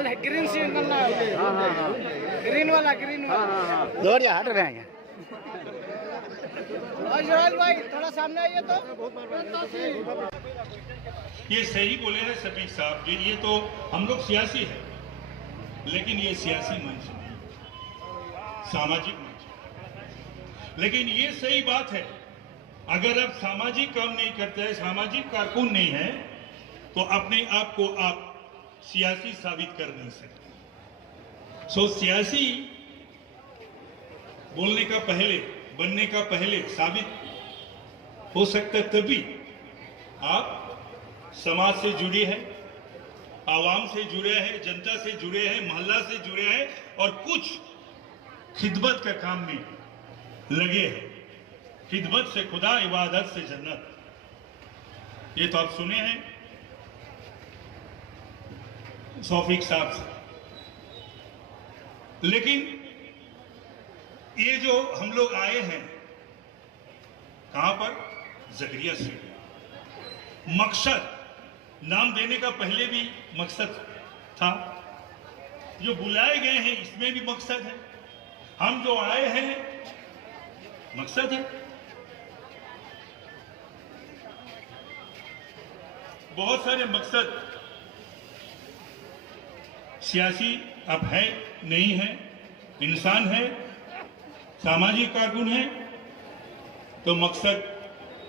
लाल है, ग्रीन से निकलना है। हाँ, ग्रीन वाला दौड़ जा, हट रहे हैं। भाई थोड़ा सामने आइए तो। ये सही बोले हैं सभी साहब जी, ये तो हम लोग सियासी है, लेकिन ये सियासी मंच नहीं, सामाजिक मंच। लेकिन ये सही बात है, अगर आप सामाजिक काम नहीं करते हैं, सामाजिक कारकुन नहीं है, तो अपने आप को आप सियासी साबित कर नहीं सकते। सो सियासी बोलने का पहले, बनने का पहले साबित हो सकता है तभी आप समाज से जुड़े हैं, आवाम से जुड़े हैं, जनता से जुड़े हैं, मोहल्ला से जुड़े हैं और कुछ खिदमत का काम में लगे हैं। खिदमत से खुदा, इबादत से जन्नत, ये तो आप सुने हैं शौफीक साहब से। लेकिन ये जो हम लोग आए हैं कहां पर, जकरिया से, मकसद नाम देने का पहले भी मकसद था, जो बुलाए गए हैं इसमें भी मकसद है, हम जो आए हैं मकसद है। बहुत सारे मकसद सियासी अब है नहीं है, इंसान है, सामाजिक कारकुन है, तो मकसद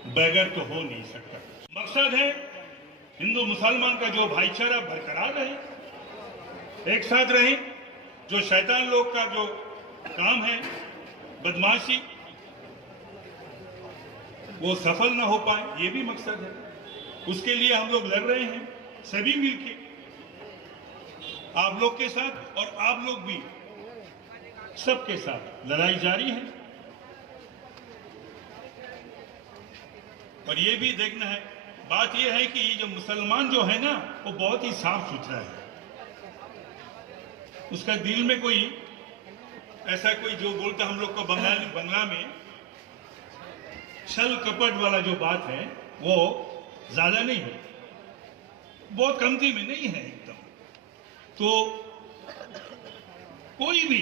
बगैर तो हो नहीं सकता। मकसद है हिंदू मुसलमान का जो भाईचारा बरकरार रहे, एक साथ रहे। जो शैतान लोग का जो काम है बदमाशी, वो सफल ना हो पाए, ये भी मकसद है। उसके लिए हम लोग लड़ रहे हैं सभी मिलके, आप लोग के साथ और आप लोग भी सबके साथ लड़ाई जारी है। और ये भी देखना है, बात ये है कि ये जो मुसलमान जो है ना, वो बहुत ही साफ सुथरा है। उसका दिल में कोई ऐसा कोई जो बोलता हम लोग को बंगला में छल कपट वाला जो बात है, वो ज्यादा नहीं है, बहुत कमती में नहीं है एकदम। तो कोई भी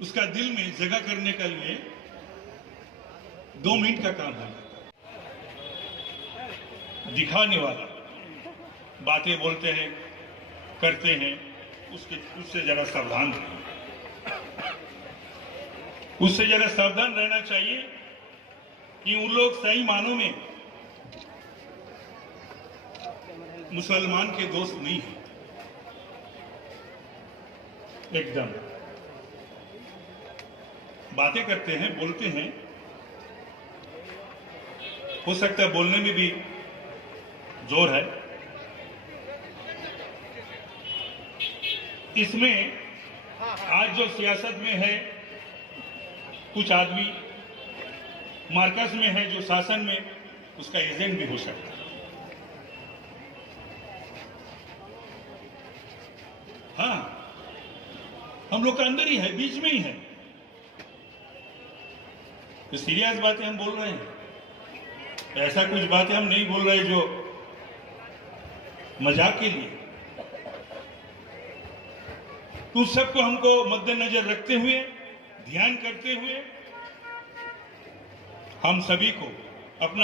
उसका दिल में जगह करने के लिए 2 मिनट का काम है। दिखाने वाला बातें बोलते हैं, करते हैं, उससे जरा सावधान रहिए। उससे जरा सावधान रहना चाहिए कि उन लोग सही मानों में मुसलमान के दोस्त नहीं है एकदम। बातें करते हैं, बोलते हैं, हो सकता है बोलने में भी जोर है। इसमें आज जो सियासत में है, कुछ आदमी मार्कस में है जो शासन में, उसका एजेंट भी हो सकता है। हाँ, हम लोग का अंदर ही है, बीच में ही है। तो सीरियस बातें हम बोल रहे हैं, ऐसा कुछ बातें हम नहीं बोल रहे जो मजाक के लिए। तो सबको हमको मद्देनजर रखते हुए, ध्यान करते हुए, हम सभी को अपना